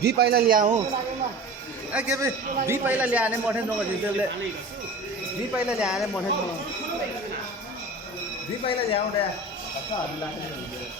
भी पहिला ल्याऊ ए के भी पहिला ल्याने मठे नगर्दिले भी पहिला ल्याने मठे न भी पहिला ल्याऊ दे अच्छा लाग्छ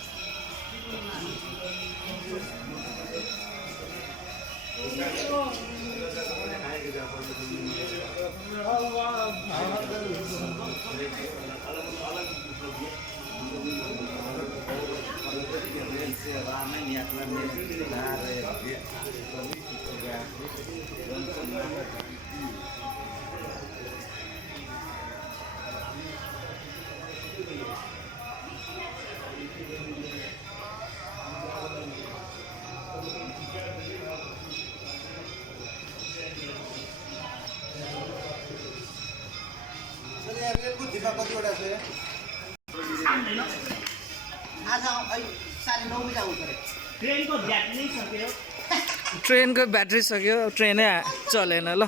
ट्रेन को ब्याट्री सक्यो ट्रेनै चलेन ल